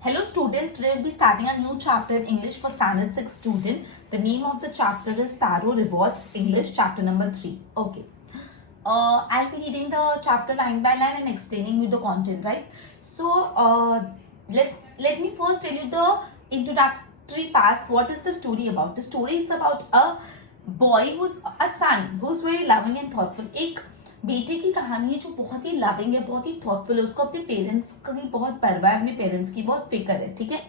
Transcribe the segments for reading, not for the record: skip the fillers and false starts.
Hello students, today we'll be starting a new chapter in English for standard 6 student. The name of the chapter is Taro Rewards English chapter number 3. Okay. I'll be reading the chapter line by line and explaining you the content, right? So let me first tell you the introductory part. What is the story about? The story is about a boy who's a son who's very loving and thoughtful. एक बेटे की कहानी है जो बहुत ही loving है, बहुत ही thoughtful है, उसको अपने पेरेंट्स की बहुत परवाह है, अपने पेरेंट्स की बहुत फिक्र है, ठीक है.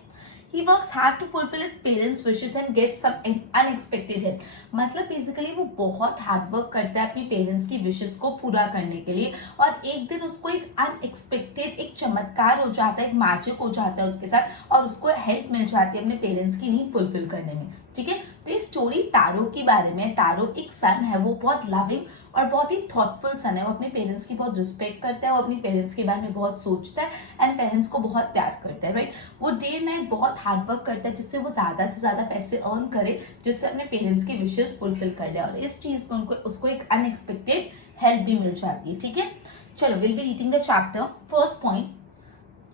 He works hard to fulfill his parents' wishes and gets some unexpected help. मतलब बेसिकली वो बहुत हार्ड वर्क करता है अपनी पेरेंट्स की विशेस को पूरा करने के लिए, और एक दिन उसको एक अनएक्सपेक्टेड एक चमत्कार हो जाता है, एक मैजिक हो जाता है उसके साथ, और उसको हेल्प मिल जाती है अपने पेरेंट्स की नीड फुलफिल करने में, ठीक है. तो इस स्टोरी तारो के बारे में. तारो एक सन है, वो बहुत लविंग और बहुत ही थॉटफुल सन है. वो अपने पेरेंट्स की बहुत रिस्पेक्ट करता है, वो अपने पेरेंट्स के बारे में बहुत सोचता है एंड पेरेंट्स को बहुत प्यार करता है, राइट. वो डे नाइट बहुत हार्ड वर्क करता है जिससे वो ज्यादा से ज्यादा पैसे अर्न करे, जिससे अपने पेरेंट्स की विशेस फुलफिल कर ले, और इस चीज में उसको एक अनएक्सपेक्टेड हेल्प भी मिल जाती है, ठीक है. चलो, will be reading the chapter. First point.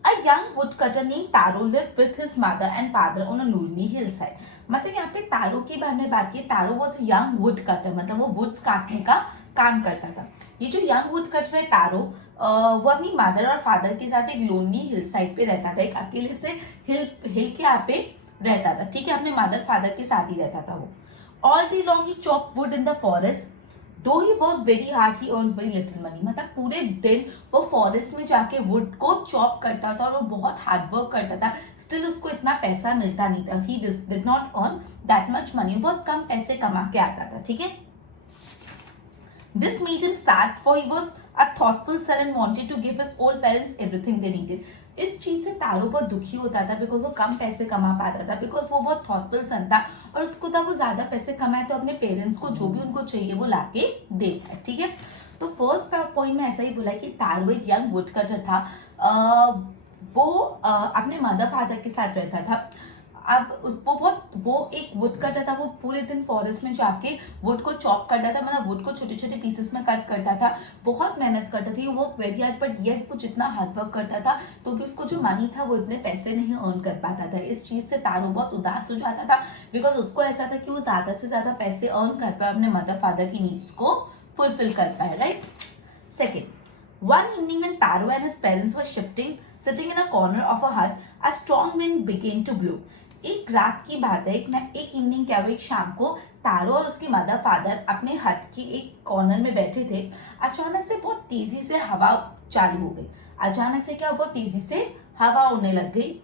A young woodcutter named Taro lived with his mother and father on a lonely hillside. मतलब यहाँ पे तारो के बारे में बात की. तारो वॉज यंग वुड कटर, मतलब वो वुड्स काटने का काम करता था. ये जो यंग वुड कटर है तारो, वो अपनी मदर और फादर के साथ एक लोनली हिल साइड पे रहता था. एक अकेले से हिल के यहाँ पे रहता था, ठीक है. अपने मदर फादर के साथ ही रहता था वो. All day long he chop would in the forest. दो ही वर्क वेरी हार्ड, ही अर्न वेरी लिटिल मनी. मतलब पूरे दिन वो फॉरेस्ट में जाके वुड को चॉप करता था और वो बहुत हार्ड वर्क करता था. स्टिल उसको इतना पैसा मिलता नहीं था. He did not earn that much money. बहुत कम पैसे कमा के आता था, ठीक है. This made him sad, for he was a thoughtful son and wanted to give his old parents everything they needed. इस चीज से तारो बहुत दुखी होता था बिकॉज वो कम पैसे कमा पाता था, बिकॉज वो बहुत थॉटफुल सन था और उसको था वो ज्यादा पैसे कमाए तो अपने पेरेंट्स को जो भी उनको चाहिए वो लाके दे पाए, ठीक है. तो फर्स्ट पॉइंट में ऐसा ही बोला कि तारो एक यंग वुड कटर था. वो अपने मदर फादर के साथ रहता था. अब वो एक वुड कटर था. वो पूरे दिन फॉरेस्ट में जाके वुड को चॉप करता था, मतलब वुड को छोटे छोटे पीसेस में कट करता था. बहुत मेहनत करता था. वो वेरी हार्ड, बट येट वो जितना हार्ड वर्क करता था तो भी उसको जो मनी था वो इतने पैसे नहीं अर्न कर पाता था. इस चीज से तारो बहुत उदास हो जाता था बिकॉज उसको ऐसा था कि वो ज्यादा से ज्यादा पैसे अर्न कर पाए, अपने मदर फादर की नीड्स को फुलफिल कर पाए, right. Second. One evening when Taro and his parents were sitting in a corner of a hut, a strong wind began to blow. एक रात की बात है, एक इवनिंग क्या हुआ, एक शाम को तारो और उसकी मदर फादर अपने हट की एक कॉर्नर में बैठे थे. अचानक से बहुत तेजी से हवा चालू हो गई. अचानक से क्या, बहुत तेजी से हवा उड़ने लग गई.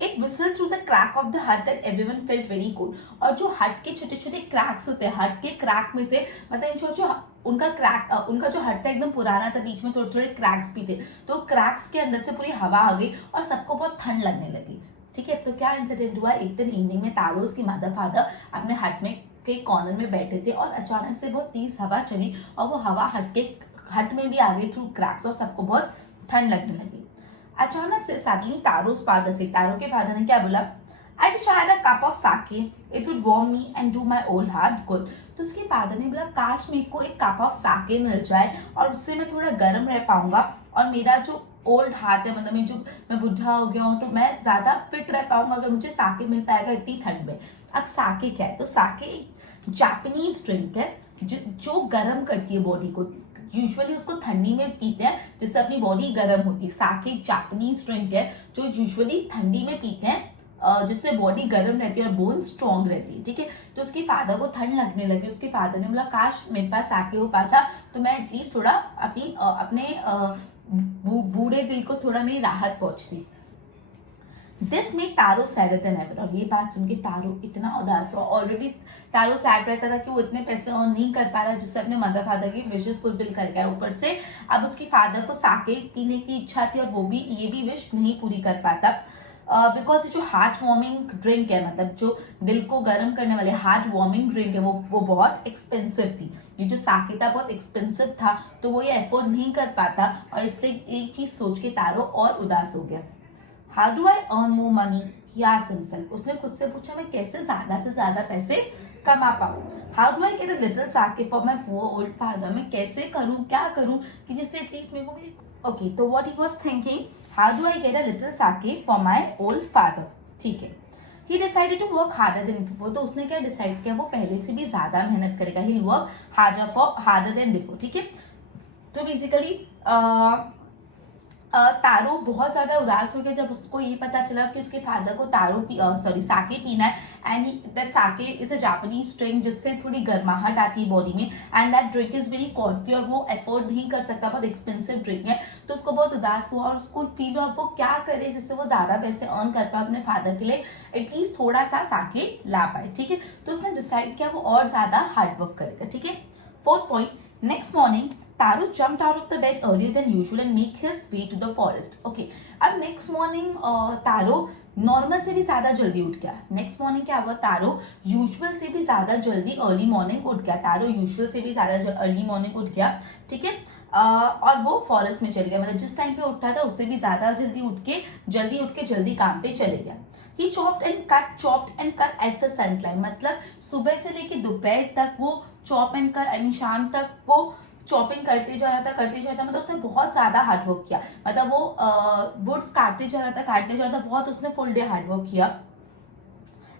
It whistled through the crack of the hut that everyone felt very cold. और जो हट के छोटे छोटे क्रैक्स होते हैं, हट के क्रैक में से, मतलब जो उनका जो हट था एकदम पुराना था, बीच में थोड़े थोड़े क्रैक्स भी थे, तो क्रैक्स के अंदर से पूरी हवा आ गई और सबको बहुत ठंड लगने लगी, ठीक है. तो क्या इंसिडेंट हुआ, एक दिन इवनिंग में तारो उसकी मदर फादर अपने हट में के कॉर्नर में बैठे थे और अचानक से बहुत तेज हवा चली और वो हवा हट में भी आ गई थ्रू क्रैक्स और सबको बहुत ठंड लगने लगी. अचानक से सडनली तारो's father से, तारो के फादर ने क्या बोला, I wish I had a cup of sake. It would warm me and do my old heart good. तो उसके फादर ने बोला, काश मेरे को एक कप ऑफ साके मिल जाए और उससे मैं थोड़ा गर्म रह पाऊंगा और मेरा जो ओल्ड हार्ट है, मतलब मैं बुढ़ा हो गया हूँ तो मैं ज्यादा फिट रह पाऊंगा अगर मुझे साके मिल पाएगा इतनी ठंड में. अब साके क्या है, तो साके एक जापानीज ड्रिंक है जो गर्म करती है बॉडी को. यूजुअली उसको ठंडी में पीते हैं जिससे अपनी बॉडी गर्म होती है. साके जापानीज ड्रिंक है जो यूजुअली ठंडी में पीते हैं जिससे बॉडी गर्म रहती है और बोन स्ट्रॉन्ग रहती है, ठीक है. तो उसके फादर को ठंड लगने लगी. उसके फादर ने बोला, काश मेरे पास साके हो पाता तो मैं एटलीस्ट थोड़ा अपने बूढ़े दिल को थोड़ा मेरी राहत पहुंचती. This made taro sadder then ever. और ये बात सुन के तारो इतना उदास हुआ. ऑलरेडी तारो सैड रहता था कि वो इतने पैसे अर्न नहीं कर पा रहा जिससे अपने मदर फादर की विशेस फुलफिल कर गया. ऊपर से अब उसकी फादर को साके पीने की इच्छा थी और वो भी ये भी विश नहीं पूरी कर पाता बिकॉज जो हार्ट वार्मिंग ड्रिंक है, मतलब जो दिल को गर्म करने वाले हार्ट वार्मिंग ड्रिंक है, वो बहुत एक्सपेंसिव थी. ये जो साके था बहुत एक्सपेंसिव था तो वो ये अफोर्ड नहीं कर पाता और इसलिए एक चीज सोच के तारो और उदास हो गया. How do I earn more money? He asked himself. उसने खुद से पूछा, मैं कैसे ज्यादा से ज्यादा पैसे कमा पाऊँ. How do I get a little sake for my poor old father? मैं कैसे करूँ, क्या करूँ कि जिससे एटलीस्ट मेरे को मेरे ओके, तो what he was thinking, how do I get a little sake for my old father, ठीक है। He decided to work harder than before, तो उसने क्या डिसाइड किया, वो पहले से भी ज्यादा मेहनत करेगा, ही वर्क हार्डर देन बिफोर, ठीक है। तो बेसिकली तारो बहुत ज्यादा उदास हो गया जब उसको ये पता चला कि उसके फादर को साके पीना है, and that sake is a Japanese drink जिससे थोड़ी गर्माहट आती है बॉडी में, and that drink is very costly और वो अफोर्ड नहीं कर सकता, बहुत एक्सपेंसिव ड्रिंक है। तो उसको बहुत उदास हुआ और उसको फील हुआ वो क्या करे जिससे वो ज्यादा पैसे अर्न कर पाए अपने फादर के लिए, एटलीस्ट थोड़ा सा साके ला पाए, ठीक है। तो उसने डिसाइड किया वो और ज्यादा हार्डवर्क करेगा, ठीक है। Fourth point, next morning Taru jumped out of the bed earlier than usual and make his way to the forest. Okay, अब next morning तारो नॉर्मल से भी ज्यादा जल्दी उठ गया। नेक्स्ट मॉर्निंग क्या हुआ, तारो यूजुअल से भी ज्यादा जल्दी अर्ली मॉर्निंग उठ गया, तारो यूजुअल से भी ज्यादा अर्ली मॉर्निंग उठ गया, ठीक है। और वो फॉरेस्ट में चले गया, मतलब जिस टाइम पे उठा था उससे भी ज्यादा जल्दी उठ के जल्दी काम पे चले गया। He chopped and cut as the sun climbed, मतलब सुबह से लेके दोपहर तक वो चॉप एंड कर, आई मीन शाम तक वो चॉपिंग करते जा रहा था, मतलब उसने बहुत ज्यादा हार्डवर्क किया, मतलब वो वुड्स काटते जा रहा था, बहुत उसने फुल डे हार्डवर्क किया।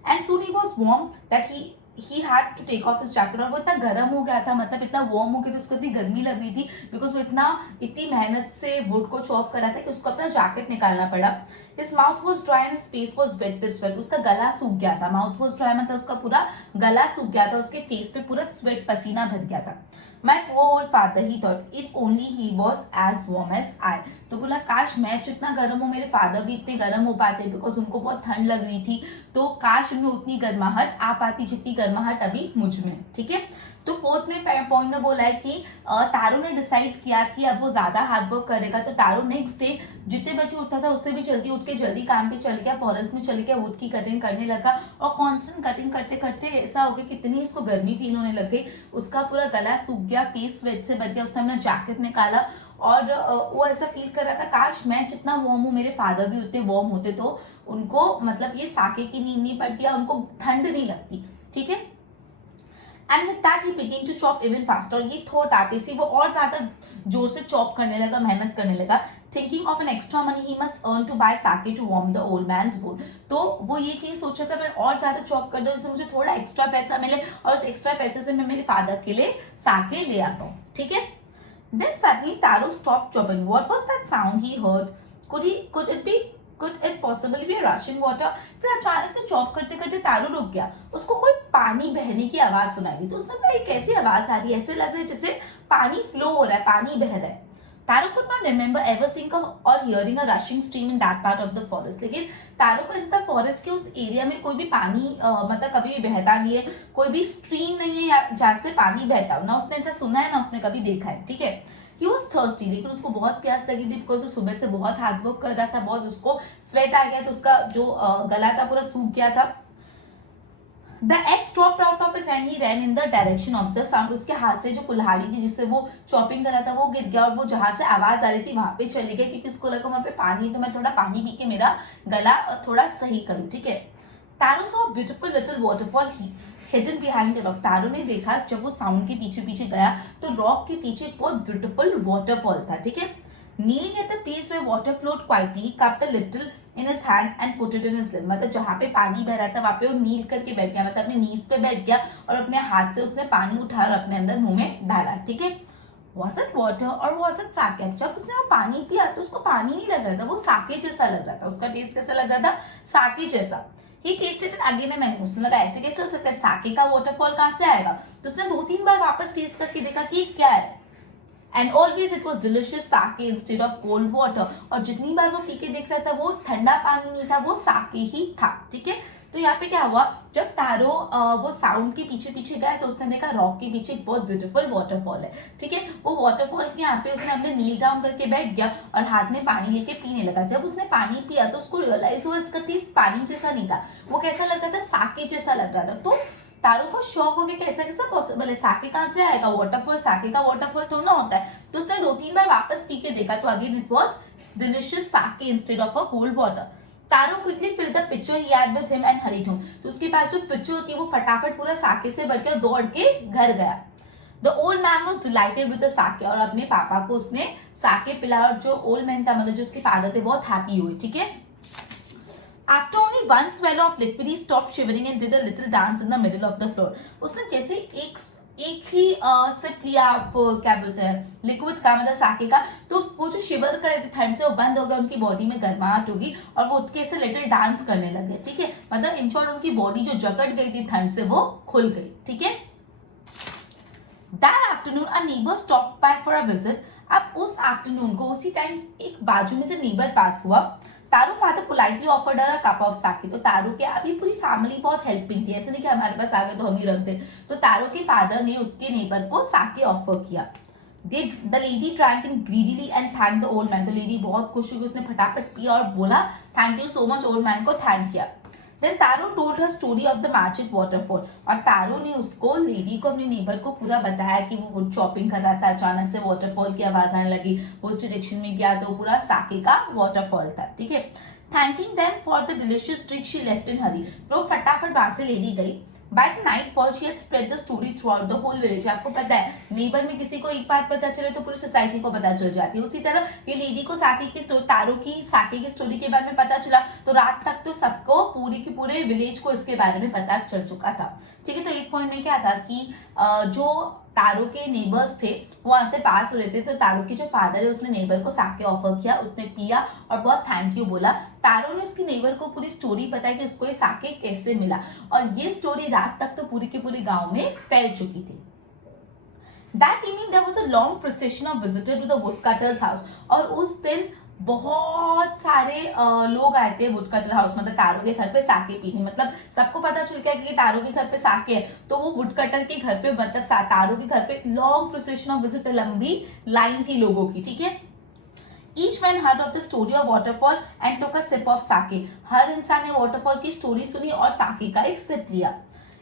And soon he was warm that he had to take off his jacket, और वो इतना गर्म हो गया था, मतलब इतना वार्म हो गया था, उसको इतनी गर्मी लग रही थी बिकॉज वो इतनी मेहनत से वुड को चॉप करा था कि उसको अपना जैकेट निकालना पड़ा। His mouth was dry and his face was wet with sweat, उसका गला सूख गया था, माउथ was dry मतलब उसका पूरा गला सूख गया था, उसके फेस पे पूरा स्वेट पसीना भर गया था। My poor old father, he thought, if only he was as warm as I, तो बोला काश मैं जितना गर्म हूँ मेरे फादर भी इतने गर्म हो पाते, बिकॉज उनको बहुत ठंड लग रही थी, तो काश उनमें उतनी गर्माहट आ पाती जितनी गर्माहट अभी मुझ में, ठीक है। तो फोर्थ में पॉइंट में बोला है कि तारू ने डिसाइड किया कि अब वो ज्यादा हार्डवर्क करेगा, तो तारू नेक्स्ट डे जितने बजे उठता था उससे भी जल्दी उठ के जल्दी काम पे चल गया, फॉरेस्ट में चल गया, वुड की कटिंग करने लगा, और कॉन्स्टेंट कटिंग करते करते ऐसा हो गया कि इतनी इसको गर्मी फील होने लग गई, उसका पूरा गला सूख गया, फेस स्वेट से भर गया, उसने अपना जैकेट निकाला और वो ऐसा फील कर रहा था काश मैं जितना वार्म हूँ मेरे फादर भी उतने वार्म होते, तो उनको मतलब ये साके की नींद नहीं पड़ती या उनको ठंड नहीं लगती, ठीक है। And with that he begin to chop even faster, और ये थॉट आते से वो और ज्यादा जोर से चॉप करने लगा, मेहनत करने लगा। Thinking of an extra money he must earn to buy sake to warm the old man's bone, तो वो ये चीज सोचा था मैं और ज्यादा चॉप कर दूं जिससे मुझे थोड़ा एक्स्ट्रा पैसा मिले और उस एक्स्ट्रा पैसे से मैं मेरे फादर के लिए साके ले आता हूँ, ठीक है। Then suddenly Taro stopped chopping. What was that sound he heard? Could it possibly be a rushing water? फिर अचानक से चॉप करते करते तारू रुक गया, उसको कोई पानी बहने की आवाज सुनाई दी, तो उसने बोला ये कैसी आवाज आ रही है, ऐसे लग रहा है जैसे पानी फ्लो हो रहा है, पानी बह रहा है। तारो could not remember ever seeing or hearing a rushing stream in that part of the forest, लेकिन तारो को ऐसा फॉरेस्ट के उस एरिया में कोई भी पानी मतलब कभी भी बहता नहीं है, कोई भी स्ट्रीम नहीं है जहाँ से पानी बहता हो, ना उसने ऐसा सुना है ना उसने कभी देखा है, ठीक है। He was thirsty, लेकिन उसको बहुत प्यास लगी थी बिकॉज वो सुबह से बहुत हार्डवर्क कर रहा था, बहुत उसको स्वेट आ गया था, उसका जो गला था पूरा सूख गया था। The axe dropped out of his hand, he ran in the direction of the sound, उसके हाथ से जो कुल्हाड़ी थी जिससे वो चॉपिंग कर रहा था वो गिर गया और वो जहां से आवाज आ रही थी वहां पे चले गए, क्योंकि उसको लगा वहां पे पानी है तो मैं थोड़ा पानी पी के मेरा गला थोड़ा सही करूं, ठीक है। तारो saw a beautiful little waterfall hidden behind the rock, तारो ने देखा जब वो साउंड के पीछे पीछे गया तो रॉक के पीछे बहुत ब्यूटीफुल वाटरफॉल था, ठीक है। Kneeling at the place where water flowed quietly, he cupped a little in his hand and put it in his lip, मतलब जहाँ पे पानी बह रहा था वहां पे वो नील करके बैठ गया, मतलब अपने नीज पे बैठ गया और अपने हाथ से उसने पानी उठा और अपने अंदर मुंह में डाला, ठीक है। Was it water or was it sake? जब उसने वो पानी पिया तो उसको पानी नहीं लग रहा था, वो साके जैसा लग रहा था, उसका टेस्ट कैसा लग रहा था, साके जैसा। He tasted it again and again, उसने लगा ऐसे कैसे हो सकता है, साके का वाटरफॉल कहाँ से आएगा, तो उसने 2-3 बार वापस टेस्ट करके देखा कि क्या है, and always it was delicious sake instead of cold water, और जितनी बार वो पी के देख रहा था वो ठंडा पानी नहीं था, वो साके ही था, ठीक है। तो यहाँ पे क्या हुआ, जब तारो वो साउंड के पीछे पीछे गया तो उसने देखा रॉक के पीछे एक बहुत ब्यूटीफुल वाटरफॉल है, ठीक है। वो वाटरफॉल के यहाँ पे उसने अपने नील डाउन करके बैठ गया और हाथ में पानी लेके पीने लगा। जब उसने पानी पिया तो उसको रियलाइज हुआ इसका टेस्ट पानी जैसा नहीं था, वो कैसा लग रहा था, साके जैसा लग रहा था। तो तारो को शौक हो गया कैसा कैसा पॉसिबल है, साके कहाँ से आएगा वाटरफॉल, साके का वाटरफॉल थोड़ा ना होता है। तो उसने 2-3 बार वापस पी के देखा तो again it was delicious sake instead of a cold water. Taro quickly filled the pitcher he had with him and hurried home, तो उसके पास जो पिक्चर होती है वो फटाफट पूरा साके से भर के दौड़ के घर गया। The old man was delighted with the sake, और अपने पापा को उसने साके पिलाया और जो ओल्ड मैन था मतलब जो उसके फादर थे बहुत हैप्पी हुए, ठीक है। After only one swallow of liquid, he stopped shivering and did a little dance in the middle of the floor. उसने जैसे एक ही सिप लिया, वो क्या बोलते हैं लिक्विड का मतलब साके का, तो उसको जो शिवर कर रहे थे ठंड से वो बंद हो गया, उनकी बॉडी में गर्माहट होगी और वो उठ के ऐसे लिटिल डांस करने लगे, ठीक है। मतलब इन शॉर्ट उनकी बॉडी जो जकड़ गई थी ठंड से वो खुल गई, ठीक है। That afternoon, a neighbor stopped by for a visit. अब उस आफ्टरनून को उसी टाइम एक बाजू में से नेबर पास हुआ। Taro father politely offered her a cup of sake. तो तारू के अभी पूरी फैमिली बहुत हेल्पिंग थी, ऐसे नहीं कि हमारे पास आ गए तो हम ही रख दे। तो तारू के फादर ने उसके नेबर को साके ऑफर किया। The lady drank in greedily and thank the old man. तो लेडी बहुत खुश हुई, उसने फटाफट पिया और बोला thank you so much, old man को थैंक किया। Then taro told her story of the magic waterfall. और तारो ने उसको लेडी को अपने नेबर को पूरा बताया कि वो वुड चॉपिंग कर रहा था, अचानक से वाटरफॉल की आवाज आने लगी, वो उस डायरेक्शन में गया तो पूरा साके का वाटरफॉल था, ठीक है। Thanking them for the delicious drink she left in hurry. वो फटाफट वहां से लेडी गई। By the nightfall, she had spread the story throughout the whole village. आपको पता है नेबर में किसी को एक बात पता चले तो पूरी सोसाइटी को पता चल जाती है। उसी तरह ये लेडी को साके की स्टोरी, तारो की साके की स्टोरी के बारे में पता चला तो रात तक तो सबको पूरी की पूरे विलेज को इसके बारे में पता चल चुका था, ठीक है। तो एक पॉइंट में क्या था कि जो तारो के नेबर्स थे वो वहां से पास हो रहे थे, तो तारो के जो फादर है उसने नेबर को साके ऑफर किया, उसने पिया और बहुत थैंक यू बोला। तारो ने उसकी नेबर को पूरी स्टोरी बताई कि उसको ये साके कैसे मिला और ये स्टोरी रात तक तो पूरी के पूरी गांव में फैल चुकी थी। That evening there was a long procession of visitors to the woodcutter's house. और उस दिन बहुत सारे लोग आए थे वुडकटर हाउस, मतलब तारो के घर पे साके पीने। मतलब सबको पता चल गया कि तारो के घर पे साके है, तो वो वुडकटर के घर पे मतलब तारो के घर पे लॉन्ग प्रोसेशन ऑफ विजिट, लंबी लाइन थी लोगों की, ठीक है। Each man heard of the story of waterfall and took a sip of sake. हर इंसान ने वाटरफॉल की स्टोरी सुनी और साके का एक सिप लिया।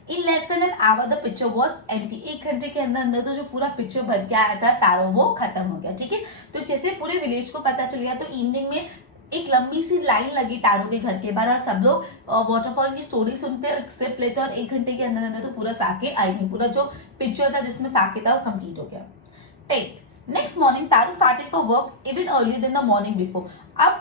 In less than an hour the pitcher was empty. 1 घंटे के अंदर अंदर तो जो पूरा पिक्चर भर के आया था तारो वो खत्म हो गया, ठीक है। तो जैसे पूरे विलेज को पता चल गया तो इवनिंग में एक लंबी सी लाइन लगी तारो के घर के बाहर और सब लोग वाटरफॉल की स्टोरी सुनते और सिप लेते और 1 घंटे के अंदर अंदर तो पूरा साके आई नहीं, पूरा जो पिक्चर था जिसमें साके था वो कंप्लीट हो गया। Next morning Taro started for work even earlier than the morning before. अब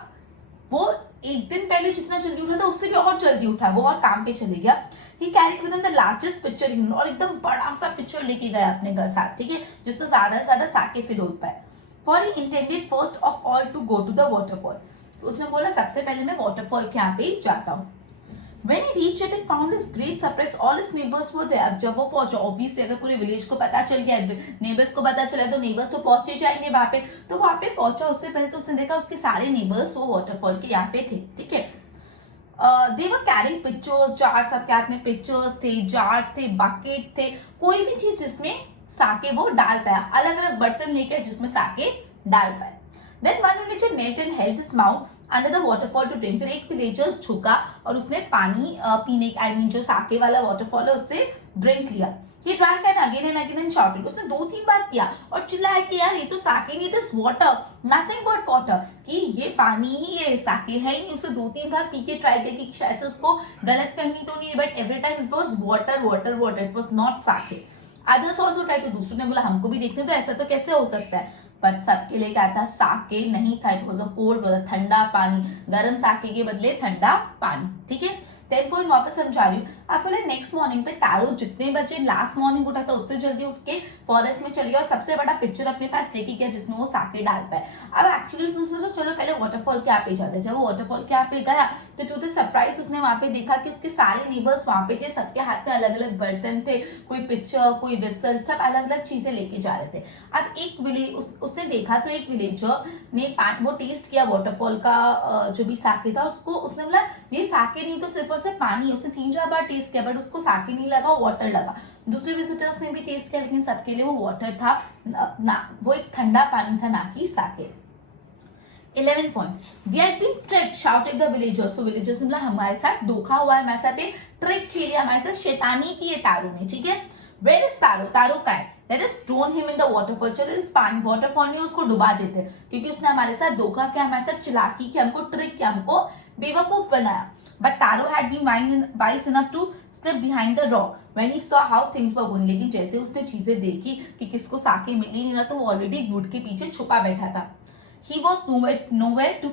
वो एक दिन पहले जितना जल्दी उठा था उससे भी और जल्दी उठा, वो और काम पे चले गया। He carried with him the largest pitcher in, और एकदम बड़ा सा पिक्चर लेके गया अपने घर साथ, ठीक है, जिसमें ज्यादा से ज्यादा साके फिल हो पाए। For he intended first of all to go to the waterfall. उसने बोला सबसे पहले मैं वाटरफॉल के यहाँ पे जाता हूँ। When he reached it, he found his great surprise all his neighbors were there. अब जब वो पहुंचा, ऑब्वियसली अगर पूरे विलेज को पता चल गया, नेबर्स को पता चला तो नेबर्स तो पहुंचे जाएंगे वहां पे। तो वहां पे पहुंचा उससे पहले तो उसने देखा उसके सारे नेबर्स वो वाटरफॉल के यहाँ पे थे, ठीक है। they were carrying pictures, jars, सबके हाथ में पिक्चर्स थे, जार्स थे, बकेट थे, कोई भी चीज जिसमें साके वो डाल पाया, अलग अलग बर्तन लेकर जिसमें साके डाल पाए। Then one villager knelt and held his mouth under the waterfall to drink. फिर एक विलेजर झुका और उसने पानी पीने, आई मीन जो साके वाला वाटरफॉल है उससे ड्रिंक लिया। He drank and again and shouted. उसने 2-3 बार पिया और चिल्लाया कि यार ये तो साके नहीं, this water, nothing but water, कि ये पानी ही है, साके है ही नहीं। उसने 2-3 बार पी के ट्राई किया कि शायद से उसको गलत फहमी तो नहीं है, but every time it was water water water, it was not sake. Others also try, तो दूसरों ने बोला हमको भी देखने तो ऐसा तो कैसे हो सकता है, बट सबके लिए क्या था, साके नहीं था, it was a cold water, ठंडा पानी, गर्म साके के बदले ठंडा पानी, ठीक है। देन कोई वापस समझा रही हूँ। आप बोले नेक्स्ट मॉर्निंग पे तारो जितने बजे लास्ट मॉर्निंग उठा था उससे जल्दी उठ के फॉरेस्ट में चल गया और सबसे बड़ा पिक्चर अपने पास लेके गया जिसमें वो साके डाल पाए। अब एक्चुअली उसने सोचा चलो पहले वाटरफॉल के यहाँ पे जाते। जब वो वाटरफॉल के यहाँ पे गया तो टू द सरप्राइज उसने वहां पे देखा कि उसके सारे नेबर्स वहां पे थे, सबके हाथ में अलग अलग बर्तन थे, कोई पिक्चर, कोई विसल, सब अलग अलग चीजें लेके जा रहे थे। अब एक उसने देखा तो एक विलेजर ने वो टेस्ट किया वाटरफॉल का जो भी साके था, उसको उसने बोला ये साके नहीं तो सिर्फ और सिर्फ पानी। उसने 3-4 बार टेस्ट किया बट उसको साके नहीं लगा, वाटर लगा। दूसरे विजिटर्स ने भी टेस्ट किया लेकिन सबके लिए वो वाटर था ना, वो एक ठंडा पानी था, ना कि Sake. 11 point, we have been tricked, shouted the villagers. तो विलेजर्स ने बोला हमारे साथ धोखा हुआ है, हमारे साथ ट्रिक खेली, हमारे साथ शैतानी की है तारो ने, ठीक है। वेयर इज तारो, तारो का है, let us drone him in the waterfall, चलो इस पानी वाटरफॉल में उसको डुबा देते हैं क्योंकि उसने हमारे साथ धोखा किया, हमारे साथ चालाकी की, हमको ट्रिक किया, हमको बेवकूफ बनाया। But Taro had been wise enough to step behind the rock when he saw how things were going. लेकिन जैसे उसने चीजें देखी कि किसको साके मिल ही नहीं रहा तो वो ऑलरेडी वुड के पीछे छुपा बैठा था। He was nowhere to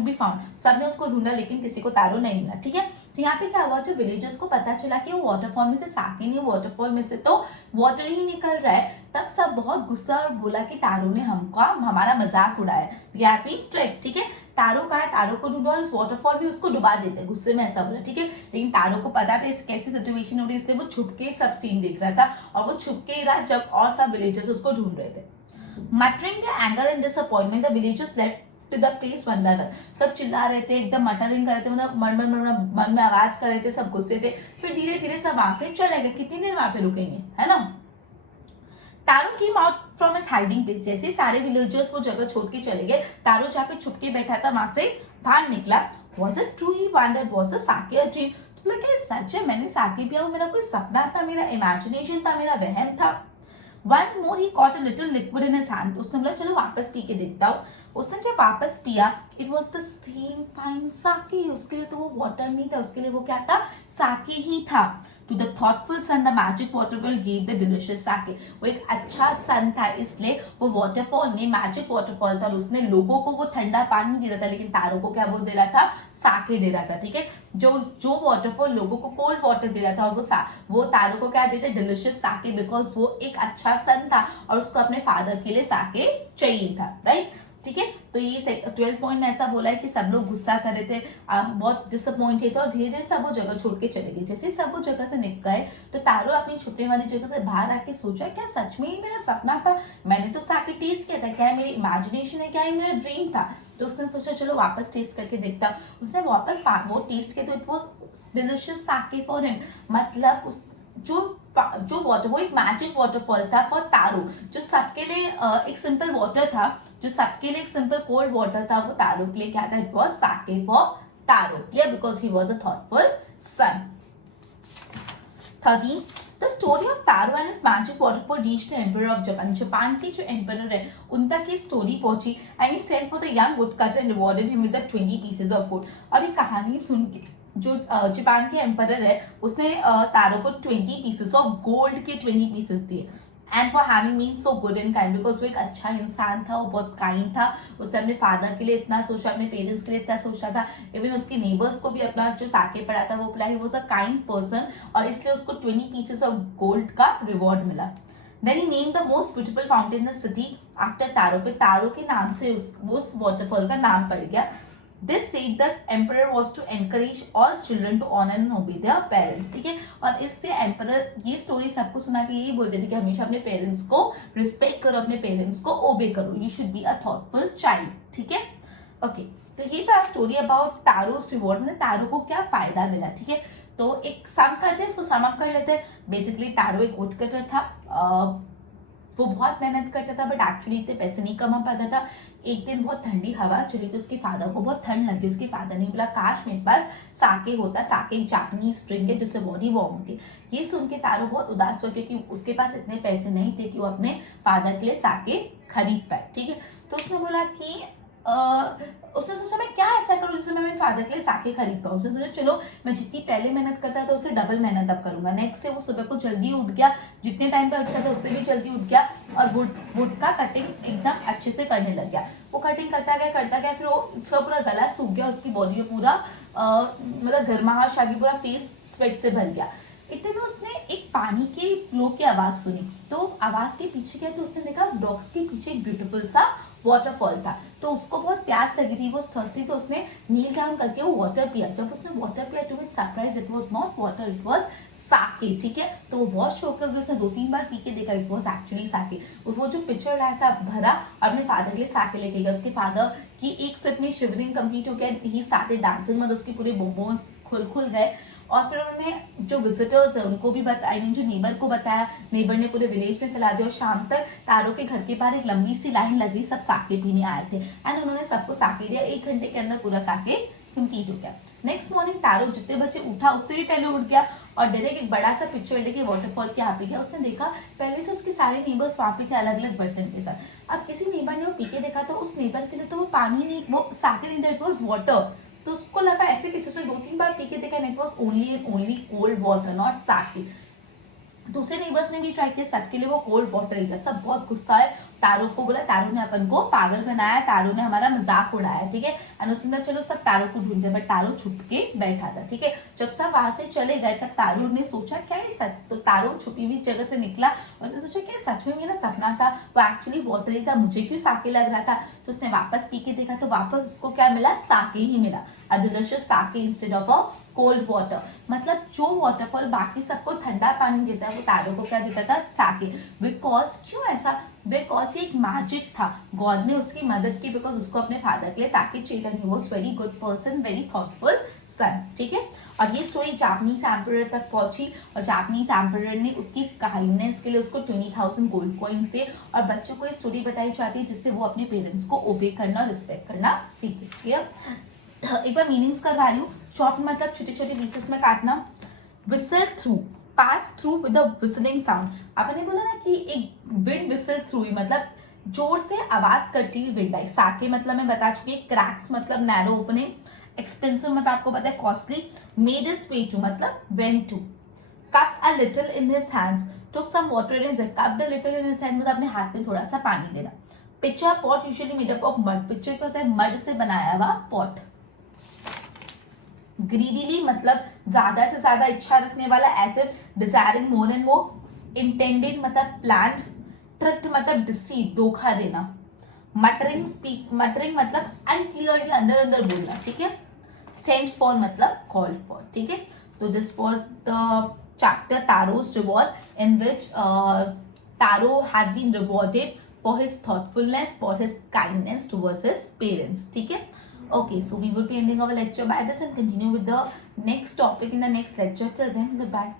be found. सबने उसको ढूंढा लेकिन किसी को तारो नहीं मिला, ठीक है। तो यहाँ पे क्या हुआ, जो विलेजर्स को पता चला कि वो वाटरफॉल में से साके नहीं, वाटरफॉल में से तो वाटर ही निकल रहा है, तब सब बहुत गुस्सा और बोला कि तारो ने हमारा मजाक उड़ाया, वी हैव बीन ट्रिक्ड, ठीक है। तारो का है, तारो को ढूंढो और उस वाटरफॉल में उसको डुबा देते हैं, गुस्से में ऐसा बोला, ठीक है। लेकिन तारो को पता था इस कैसी सिचुएशन हो रही है, इसलिए वो छुप के सब सीन देख रहा था, और वो छुप के ही रहा जब और सब विलेजर्स उसको ढूंढ रहे थे। Muttering their anger and disappointment, the villagers left to the place one by one. सब चिल्ला रहे थे, एकदम मटरिंग कर रहे थे, मतलब मन में आवाज कर रहे थे, सब गुस्से थे। फिर धीरे धीरे सब वहां से चले गए। कितनी देर वहां पे रुकेंगे, है ना। तारो came out from his hiding place. जैसे सारे विलेजर्स वो जगह छोड़ के चले गए, तारो जहाँ पे छुप के बैठा था वहां से बाहर निकला। Was it true? He wondered. Was the sake a dream? तो लगा सच है, मैंने साके पिया, वो मेरा कोई सपना था, मेरा इमेजिनेशन था, मेरा वहम था। One more he caught a little liquid in his hand. उसने बोला चलो वापस पी के देखता हूँ। उसने जब वापस पिया, it was the same fine sake. उसके लिए तो वो वाटर नहीं था, उसके लिए वो क्या था, साके ही था। To the thoughtful sun, the magic waterfall gave the delicious sake. वो एक अच्छा सन था, इसलिए वो वाटरफॉल ने, मैजिक वाटरफॉल था, और उसने लोगों को वो ठंडा पानी दे रहा था, लेकिन तारों को क्या वो दे रहा था, साके दे रहा था, ठीक है। जो वाटरफॉल लोगों को कोल्ड वाटर दे रहा था, और वो तारों को क्या देते, डिलिशियस साके, बिकॉज वो एक अच्छा सन था और उसको अपने फादर के लिए साके चाहिए था, राइट, ठीक है। तो ये 12th पॉइंट में ऐसा बोला है कि सब लोग गुस्सा कर रहे थे, बहुत डिसअपॉइंटेड थे, और धीरे धीरे सब वो जगह छोड़ के चले गए। जैसे सब वो जगह से निकल गए तो तारो अपनी छुपने वाली जगह से बाहर आके सोचा, क्या सच में ही मेरा सपना था, मैंने तो साके टेस्ट किया था, क्या है मेरी इमेजिनेशन है, क्या है मेरा ड्रीम था। तो उसने सोचा चलो वापस टेस्ट करके देखता। उसने वापस वो टेस्ट किया तो it was delicious sake for him, मतलब जो वाटर, वो एक मैजिक वाटरफॉल था फॉर तारो, जो सबके लिए एक सिंपल वाटर था, जो सबके लिए एक सिंपल कोल्ड वाटर था, वो तारो के लिए क्या था, it was sake for Taro, clear, because he was a thoughtful son. 13 The story of Taro and his magic waterfall reached the emperor of Japan. Japan के जो एम्परर है उन तक ये स्टोरी पहुंची, and he sent for the young woodcutter and rewarded him with the 20 pieces of wood. और ये कहानी सुन के जो जापान के एम्परर है उसने तारो को 20 पीसेस ऑफ गोल्ड के 20 पीसेस दिए, and for having been so good and kind, because वो एक अच्छा इंसान था, वो बहुत काइंड था, उसने अपने फादर के लिए इतना सोचा, अपने पेरेंट्स के लिए इतना सोचा था, इवन उसके नेबर्स को भी अपना जो साके पड़ा था वो पिला, ही वाज अ काइंड पर्सन, और इसलिए उसको 20 पीसेस ऑफ गोल्ड का रिवॉर्ड मिला। Then he named the most beautiful fountain in the city after Taro. फिर तारो के नाम से उस वाटरफॉल का नाम पड़ गया। This said that emperor was to encourage all children to honor and obey their parents, ठीक है। और इससे एम्परर ये स्टोरी सबको सुना के यही बोलते थे कि हमेशा अपने पेरेंट्स को रिस्पेक्ट करो, अपने पेरेंट्स को ओबे करो, you should be a thoughtful child, ठीक है। ओके, तो ये था स्टोरी अबाउट तारोस रिवॉर्ड, मतलब तारो को क्या फायदा मिला, ठीक है। तो एक सम करते हैं, इसको सम अप कर लेते हैं। बेसिकली तारो एक वुडकटर था, वो बहुत मेहनत करता था बट एक्चुअली इतने पैसे नहीं कमा पाता था। एक दिन बहुत ठंडी हवा चली तो उसके फादर को बहुत ठंड लगी, उसके फादर ने बोला काश मेरे पास साके होता, साके एक जापानीज ड्रिंक है जिससे बॉडी वार्म होती। ये सुन के तारो बहुत उदास हुआ क्योंकि उसके पास इतने पैसे नहीं थे कि वो अपने फादर के लिए साके खरीद पाए, ठीक है। तो उसने बोला कि उसने सोचा मैं क्या ऐसा करूं जिससे मैं मेरे फादर के लिए साके खरीद पाऊं। उसने सोचा चलो मैं जितनी पहले मेहनत करता था उससे डबल मेहनत अब करूंगा। नेक्स्ट डे वो सुबह को जल्दी उठ गया, जितने टाइम पे उठता था उससे भी जल्दी उठ गया और वुड का कटिंग एकदम अच्छे से करने लग गया। वो कटिंग करता गया फिर वो उसका पूरा गला सूख गया, उसकी बॉडी में पूरा मतलब गर्माहट आ गई, पूरा फेस स्वेट से भर गया। इतने में उसने एक पानी के फ्लो की आवाज सुनी, तो आवाज के पीछे गया तो उसने देखा डॉग्स के पीछे एक ब्यूटीफुल सा वाटरफॉल था। तो उसको बहुत प्यास लगी थी, वो थर्स्टी, तो उसने नील डाउन करके वो वाटर पिया। जब उसने वाटर पिया to his surprise it was not water, it was sake, ठीक है। तो वो बहुत शौक है, उसने 2-3 बार पी के देखा, इट वाज एक्चुअली साके। वो जो पिक्चर लाया था भरा और अपने फादर के लिए साके लेके गया। उसके फादर की एक सिप में शिवरिंग कंप्लीट हो गया, ही स्टार्टेड डांसिंग, मतलब उसके पूरे बोन्स खुल गए। और फिर उन्होंने जो विजिटर्स है उनको भी बताया, जो नेबर को बताया, नेबर ने पूरे विलेज में फैला दिया। और शाम तक तारो के घर के बाहर एक लंबी सी लाइन लग गई, सब साके पीने आए थे एंड उन्होंने सबको साके दिया। 1 घंटे के अंदर पूरा साके कंप्लीट हो गया। नेक्स्ट मॉर्निंग तारो जितने बजे उठा उससे भी पहले उठ गया और डायरेक्ट एक बड़ा सा पिक्चर लेके वाटरफॉल के यहाँ पे गया। उसने देखा पहले से उसके सारे नेबर्स वहाँ पे थे अलग अलग बर्तन के साथ। अब किसी नेबर ने वो पी के देखा तो उस नेबर के लिए तो वो पानी नहीं, वो साके नहीं था, इट वाज वाटर। तो उसको लगा ऐसे किसी से 2-3 बार पी के देखा, it was only and only cold water, not sake. दूसरे नेबर्स ने भी ट्राई किया, सबके लिए वो कोल्ड वाटर ही था। सब बहुत गुस्सा है, तारो को बोला, तारो ने अपन को पागल बनाया, तारो ने हमारा मजाक उड़ाया, ठीक है। एंड उसने चलो सब तारो को ढूंढते, बट तारो छुप के बैठा था, ठीक है। जब सब वहां से चले गए तब तारो ने सोचा क्या ये सच, तो तारो छुपी हुई जगह से निकला और उसने सोचा क्या सच में मेरा सपना था, वो एक्चुअली वाटर ही था, मुझे क्यों साके लग रहा था। तो उसने वापस पी के देखा तो वापस उसको क्या मिला, साके ही मिला, a delicious sake instead of a cold water. मतलब जो वाटरफॉल बाकी सबको ठंडा पानी देता है वो तारो को क्या देता था, साके। बिकॉज क्यों ऐसा, बिकॉज ये एक मैजिक था, गॉड ने उसकी मदद की, बिकॉज उसको अपने फादर के लिए साके चाहिए था। He was very good person, very thoughtful son, ठीक है। और ये स्टोरी जापानीज एम्परर तक पहुंची और जापानीज एम्परर ने उसकी काइंडनेस के लिए उसको 20,000 गोल्ड कॉइन्स दिए। और बच्चों को ये स्टोरी बताई जाती है जिससे वो अपने पेरेंट्स को ओबे करना और रिस्पेक्ट करना सीखे। क्लियर? एक बार मीनिंग्स करवा रही हूँ। चॉप मतलब छोटे छोटे पीसेस में काटना, whistle through, pass through with a whistling sound. आपने बोला ना कि एक विंड विसल थ्रू, मतलब जोर से आवाज करती हुई विंड आई। साके मतलब मैं बता चुकी, क्रैक्स मतलब नैरो ओपनिंग, एक्सपेंसिव मतलब आपको पता है costly, made his way to मतलब went to, cup a little in his hands, took some water in his hand, cup the little in his hand मतलब अपने हाथ में थोड़ा सा पानी देना। Pitcher pot usually made up of mud, pitcher क्या होता है, मड से बनाया हुआ पॉट। ग्रीडीली मतलब ज्यादा से ज्यादा इच्छा रखने वाला, acid desiring more and more. Intended मतलब प्लान्ड, ट्रिक्ड मतलब डिसीव धोखा देना। मटरिंग स्पीक, मटरिंग मतलब अनक्लियरली अंदर अंदर बोलना, ठीक है। सेंट फॉर मतलब कॉल्ड फॉर, ठीक है। तो this was the chapter Taro's reward, in which Taro had been rewarded for his thoughtfulness, for his kindness towards his parents, ठीक है। Okay, so we will be ending our lecture by this and continue with the next topic in the next lecture. Till then, goodbye.